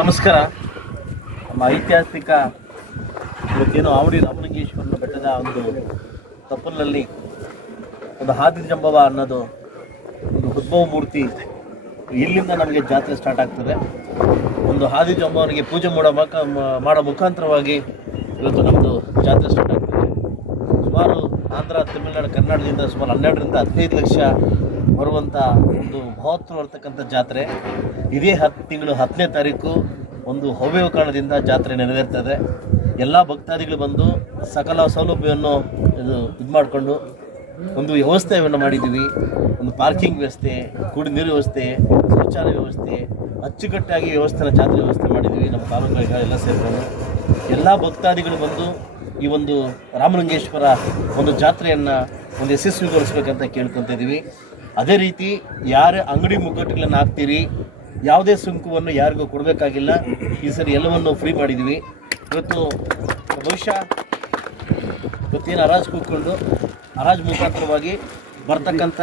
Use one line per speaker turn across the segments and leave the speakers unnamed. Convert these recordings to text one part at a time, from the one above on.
ನಮಸ್ಕಾರ. ನಮ್ಮ ಐತಿಹಾಸಿಕ ಇವತ್ತೇನು ಆವಡಿ ರಾಮಲಿಂಗೇಶ್ವರನ ಬೆಟ್ಟದ ಒಂದು ತಪ್ಪಲಿನಲ್ಲಿ ಒಂದು ಹಾದಿ ಜಂಬವ ಅನ್ನೋದು ಒಂದು ಉದ್ಭವ ಮೂರ್ತಿ ಇಲ್ಲಿಂದ ನಮಗೆ ಜಾತ್ರೆ ಸ್ಟಾರ್ಟ್ ಆಗ್ತದೆ. ಒಂದು ಹಾದಿ ಜಂಬವನಿಗೆ ಪೂಜೆ ಮಾಡೋ ಮುಖ ಮಾಡೋ ಮುಖಾಂತರವಾಗಿ ಇವತ್ತು ನಮ್ಮದು ಜಾತ್ರೆ ಸ್ಟಾರ್ಟ್ ಆಗ್ತದೆ. ಸುಮಾರು ಆಂಧ್ರ, ತಮಿಳುನಾಡು, ಕರ್ನಾಟಕದಿಂದ ಸುಮಾರು ಹನ್ನೆರಡರಿಂದ ಹದಿನೈದು ಲಕ್ಷ ಬರುವಂಥ ಒಂದು ಮಹತ್ವ ಇರ್ತಕ್ಕಂಥ ಜಾತ್ರೆ. ಇದೇ ಹತ್ತು ತಿಂಗಳು ಹತ್ತನೇ ತಾರೀಕು ಒಂದು ಹವ್ಯ ಕಾರಣದಿಂದ ಜಾತ್ರೆ ನೆರವೇರ್ತದೆ. ಎಲ್ಲ ಭಕ್ತಾದಿಗಳು ಬಂದು ಸಕಲ ಸೌಲಭ್ಯವನ್ನು ಇದು ಇದು ಮಾಡಿಕೊಂಡು ಒಂದು ವ್ಯವಸ್ಥೆಯನ್ನು ಮಾಡಿದ್ದೀವಿ. ಒಂದು ಪಾರ್ಕಿಂಗ್ ವ್ಯವಸ್ಥೆ ಕುಡಿ ನೀರು ವ್ಯವಸ್ಥೆ, ಶೌಚಾಲಯ ವ್ಯವಸ್ಥೆ, ಅಚ್ಚುಕಟ್ಟಾಗಿ ವ್ಯವಸ್ಥೆನ ಜಾತ್ರೆ ವ್ಯವಸ್ಥೆ ಮಾಡಿದ್ದೀವಿ. ನಮ್ಮ ತಾಲೂಕು ಎಲ್ಲ ಸೇರಿಕೊಂಡು ಎಲ್ಲ ಭಕ್ತಾದಿಗಳು ಬಂದು ಈ ಒಂದು ರಾಮಲಿಂಗೇಶ್ವರ ಒಂದು ಜಾತ್ರೆಯನ್ನು ಒಂದು ಯಶಸ್ವಿಗೊಳಿಸ್ಬೇಕಂತ ಕೇಳ್ಕೊತ ಇದ್ದೀವಿ ಅದೇ ರೀತಿ ಯಾರ ಅಂಗಡಿ ಮುಗ್ಗಟ್ಟುಗಳನ್ನು ಹಾಕ್ತೀರಿ, ಯಾವುದೇ ಸುಂಕವನ್ನು ಯಾರಿಗೂ ಕೊಡಬೇಕಾಗಿಲ್ಲ. ಈ ಸರಿ ಎಲ್ಲವನ್ನು ಫ್ರೀ ಮಾಡಿದ್ದೀವಿ ಇವತ್ತು ಬಹುಶಃ ಇವತ್ತೇನು ಹರಾಜು ಕೂತ್ಕೊಂಡು, ಹರಾಜು ಮುಖಾಂತರವಾಗಿ ಬರ್ತಕ್ಕಂಥ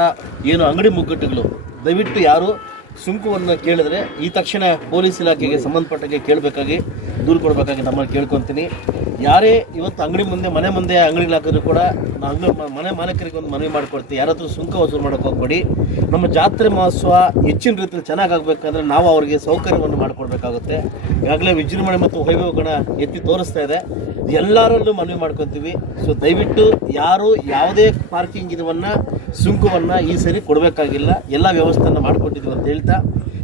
ಏನು ಅಂಗಡಿ ಮುಗ್ಗಟ್ಟುಗಳು, ದಯವಿಟ್ಟು ಯಾರು ಸುಂಕವನ್ನು ಕೇಳಿದ್ರೆ ಈ ತಕ್ಷಣ ಪೊಲೀಸ್ ಇಲಾಖೆಗೆ ಸಂಬಂಧಪಟ್ಟಾಗೆ ಕೇಳಬೇಕಾಗಿ, ದೂರು ಕೊಡಬೇಕಾಗಿ ನಮ್ಮನ್ನು ಕೇಳ್ಕೊತೀನಿ. ಯಾರೇ ಇವತ್ತು ಅಂಗಡಿ ಮುಂದೆ, ಮನೆ ಮುಂದೆ ಅಂಗಡಿಗಳು ಹಾಕಿದ್ರು ಕೂಡ ನಾವು ಮನೆ ಮಾಲೀಕರಿಗೆ ಒಂದು ಮನವಿ ಮಾಡಿಕೊಡ್ತೀವಿ. ಯಾರಾದರೂ ಸುಂಕ ವಸೂಲು ಮಾಡೋಕೆ ಹೋಗ್ಬೇಡಿ. ನಮ್ಮ ಜಾತ್ರೆ ಮಹೋತ್ಸವ ಹೆಚ್ಚಿನ ರೀತಿಯಲ್ಲಿ ಚೆನ್ನಾಗಿ ಆಗಬೇಕಂದ್ರೆ ನಾವು ಅವರಿಗೆ ಸೌಕರ್ಯವನ್ನು ಮಾಡಿಕೊಡ್ಬೇಕಾಗುತ್ತೆ. ಈಗಾಗಲೇ ವಿಜೃಂಭಣೆ ಮತ್ತು ವೈಭವಗಣ ಎತ್ತಿ ತೋರಿಸ್ತಾ ಇದೆ. ಎಲ್ಲರಲ್ಲೂ ಮನವಿ ಮಾಡ್ಕೊತೀವಿ. ಸೊ ದಯವಿಟ್ಟು ಯಾರು ಯಾವುದೇ ಪಾರ್ಕಿಂಗ್ ಇದನ್ನು ಸುಂಕವನ್ನು ಈ ಸರಿ ಕೊಡಬೇಕಾಗಿಲ್ಲ. ಎಲ್ಲ ವ್ಯವಸ್ಥೆಯನ್ನು ಮಾಡಿಕೊಟ್ಟಿದ್ದೀವಿ ಅಂತ ಹೇಳ್ತಾ,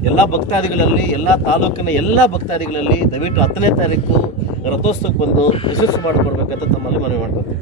ಎಲ್ಲ ಭಕ್ತಾದಿಗಳಲ್ಲಿ, ಎಲ್ಲ ತಾಲೂಕಿನ ಎಲ್ಲ ಭಕ್ತಾದಿಗಳಲ್ಲಿ ದಯವಿಟ್ಟು ಹತ್ತನೇ ತಾರೀಕು ರಥೋತ್ಸವಕ್ಕೆ ಬಂದು ಯಶಸ್ಸು ಮಾಡಿಕೊಡ್ಬೇಕಂತ ತಮ್ಮಲ್ಲಿ ಮನವಿ ಮಾಡ್ಕೊತೀವಿ